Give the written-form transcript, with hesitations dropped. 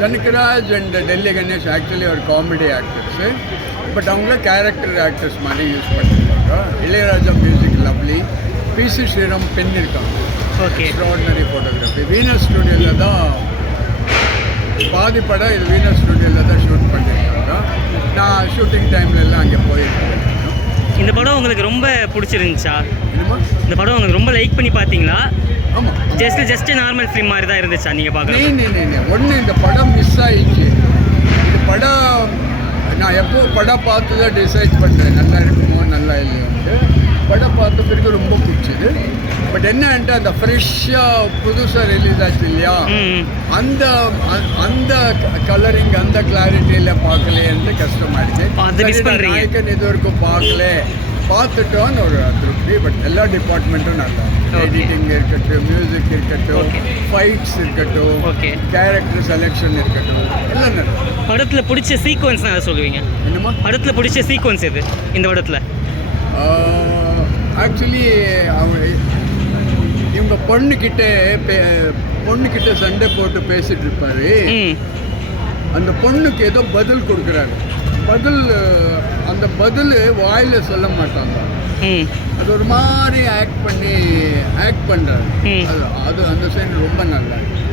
Janagaraj and Delhi Ganesh actually ஒரு comedy actors, but அவங்க character actors மாதிரி யூஸ் பண்ணியிருக்காங்க. Ilaiyaraaja music lovely, PC Sriram பெண் இருக்காங்க. ஓகே. Extraordinary photography. வீனஸ் ஸ்டுடியோவில் தான் பாதி படம் இது வீனஸ் ஸ்டுடியோவில் தான் ஷூட் பண்ணியிருக்காங்க. நான் ஷூட்டிங் டைம்லலாம் அங்கே போயிருக்கேன். இந்த படம் உங்களுக்கு ரொம்ப பிடிச்சிருந்துச்சா? என்னமா? இந்த படம் உங்களுக்கு ரொம்ப லைக் பண்ணி பார்த்தீங்களா? ஆமாம். ஜஸ்ட் நார்மல் ஃபிலிம் மாதிரி தான் இருந்துச்சா நீங்கள் பார்க்குறது? நீ ஒன்று இந்த படம் மிஸ் ஆயிடுச்சு. இந்த படம் நான் எப்போ படம் பார்த்து தான் டிசைட் பண்ணுறேன் நல்லா இருக்குமோ நல்லா இல்லையோன்ட்டு. படம் பார்த்த பிறகு ரொம்ப பிடிச்சிது. பட் என்னன்ட்டு அந்த ஃப்ரெஷ்ஷாக புதுசாக ரிலீஸ் ஆச்சு இல்லையா, அந்த அந்த கலரிங் அந்த கிளாரிட்டியில் பார்க்கலேன்ட்டு கஷ்டமாயிடுச்சு. நாயக்கன் இது வரைக்கும் பார்த்துட்டோன்னு ஒரு திருப்தி. பட் எல்லா டிபார்ட்மெண்ட்டும் நல்லா, எடிட்டிங் இருக்கட்டும், மியூசிக் இருக்கட்டும், ஃபைட்ஸ் இருக்கட்டும், கேரக்டர் செலெக்ஷன் இருக்கட்டும், எல்லாம் நல்லா. படத்தில் பிடிச்ச சீக்வன்ஸ் நான் சொல்லுவீங்க? என்னமா படத்தில் பிடிச்ச சீக்வன்ஸ் எது இந்த படத்தில்? ஆக்சுவலி இவங்க பொண்ணுக்கிட்ட சண்டை போட்டு பேசிட்டு இருப்பாரு. அந்த பொண்ணுக்கு ஏதோ பதில் கொடுக்குறாரு. அந்த பதில் வாயில சொல்ல மாட்டாங்க. அது ஒரு மாதிரி ஆக்ட் பண்ணுறாரு. அது அந்த சைடு ரொம்ப நல்லா.